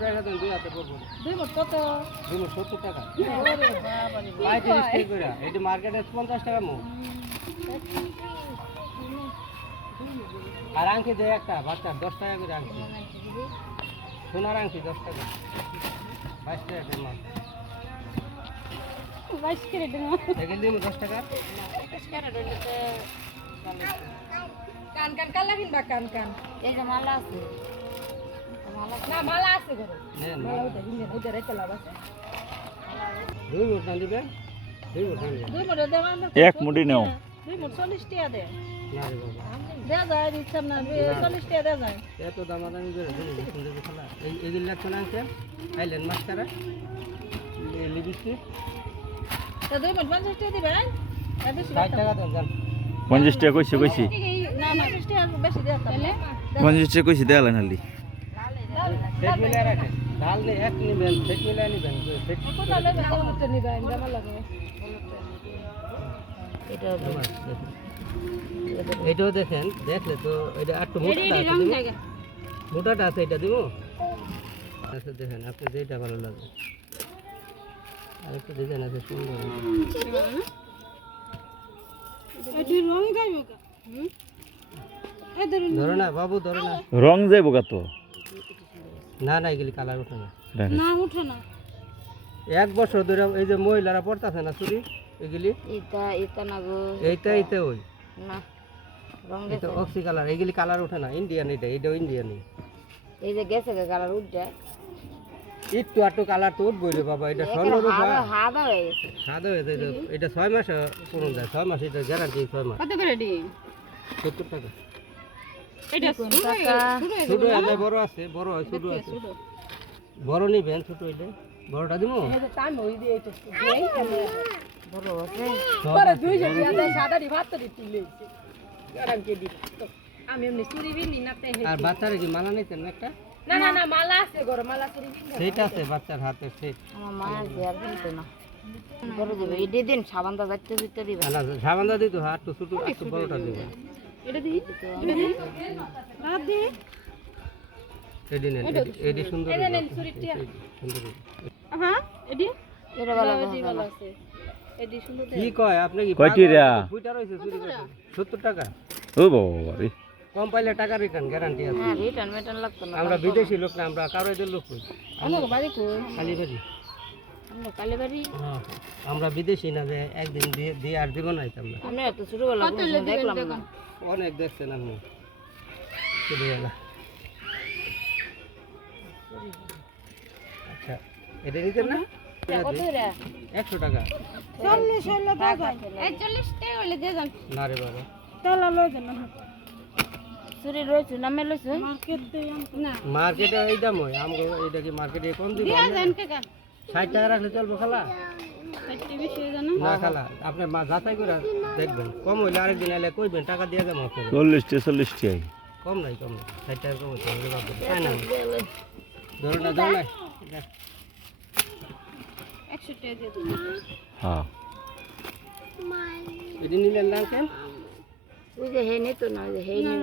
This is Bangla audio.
টাকা দেন দুই হাতে পড়ব। দুই মোট কত? দুই মোট সত্তর টাকা। পঁয়ত্রিশ টাকা করে এটি মার্কেটে পঞ্চাশ টাকা মোট। আর আংটি দেয় একটা বাচ্চার দশ টাকা করে আংটি। সোনার আংটি দশ টাকা। বাইশ টাকা করে মাল। বাইশ এগুলো দিব দশ টাকা। কান কান কালা কিনবা কান কান? এই যে মালা আছে। না মালা আছে ঘরে মালা লাভ আছে দুই মোট না দিবেন দুই না দুই মোট দেওয়া এক মুঠি নাও। দুই মোট চল্লিশ দে যায় ইচ্ছা না চল্লিশ টাকা দেওয়া যায় এত দামাদামি করে দিন এই এগুলো লাগছে না আনছে খাইলেন মাস্টারা লিবিসি দুই মোট পঞ্চাশ টাকা দিবেন দেন পঞ্চাশ টাকা কইছে কইছি পঞ্চাশ টাকা বেশি দেওয়া হালি এটা এটাও দেখেন, দেখলে তো এটা একটু মোটাটা আছে এটা দিব। আচ্ছা দেখেন, আপনি যেটা ভালো লাগে। আরেকটা ডিজাইন আছে, সুন্দর ধরো না, বাবু, ধরো না। রং যাইব কত না না এগুলি কালার ওঠে না। না উঠে না। এক বছর ধরে এই যে মহিলারা পড়তেছে না চুরি এগুলি? এটা এটা না গো এইটা এইটা। ওই। না রং এটা অক্সি কালার এগুলি কালার ওঠে না ইন্ডিয়ান এটা এটাও ইন্ডিয়ান এই যে গেছে কালার উঠছে। একটু আটটু কালার তো উঠবই রে বাবা এটা স্বর্ণ রূপা হাদা হয়ে। গেছে। সাদা হয়ে যায় এটা ছয় মাস পুরো যায় ছয় মাস এটা গ্যারান্টি ছয় মাস। কত করে দি সত্তর টাকা। এটা টাকা ছোট হলে বড় আছে বড় হয় ছোট আছে। বড় নিবেন ছোট হইলে। বড়টা দিব টাইম হই দিয়ে এটা বড় আছে। পরে দুই সাদা দি ভাত দি তুলে গ্যারান্টি দি আমি এমনি চুরি বিনি না তে আর বাচ্চারা কি মালা নিতেন একটা? না না না মালা আছে ঘরে মালা চুরি বিনি সেইটা আছে বাচ্চার হাতে সেই আমার মায়ের দেয়ার কিন্তু না। বড় দেবে এই দিন সাবানটা যাইতে দিতে দিবে। না সাবানটা দিত হাত তো ছোট একটু বড়টা দিবে। এটা দি এটা দি রাত দি। এডি নেন এডি- এডি সুন্দর এটা নেন হইবো। সুন্দর হ্যাঁ এডি? এটা ভালো এডি ভালো আছে। এডি সুন্দর কি কয় আপনি কি কয়টি রা? দুইটা রয়েছে চুরি করতে টাকা? ও বাবা রে। কম পাইলে টাকা রিটার্ন গ্যারান্টি আছে। হ্যাঁ রিটার্ন মেটার্ন লাগতো না আমরা বিদেশি লোক না আমরা কারও এদের লোক কই? আমার বাড়ি কই? খালি বাড়ি। আমরা কালীবাড়ি হ্যাঁ, আমরা বিদেশি না যে একদিন দিয়ে আর দিব না আমরা। আমরা এত ছোটবেলা দেখলাম না। অনেক দেখছেন আপনি। আচ্ছা এটা নিতেন না? একশো টাকা। চল্লিশ টাকা দিয়ে যান না রে বাবা। তাহলে লই দেন চুরি রয়েছে নামে লইছে? মার্কেট না। মার্কেটে এই দাম হয় আমগো এটা কি মার্কেটে কম দিব? দিয়ে যান ষাট টাকা রাখলে চলবো খালা। ষাটটি বেশি না? খালা আপনি যাচাই করে দেখবেন কম হইলে আরেকদিন এলে কইবেন টাকা দিয়ে যাব আপনাকে চল্লিশ টাকা চল্লিশ টাকা কম নাই কম নাই ষাট টাকা কম হচ্ছে আমাকে ভাববেন তাই না ধরো না ধরো না একশো টাকা দিয়ে দেবো হ্যাঁ এটি নিলেন না কেন ওই যে হে নিত না ওই যে হে নিবে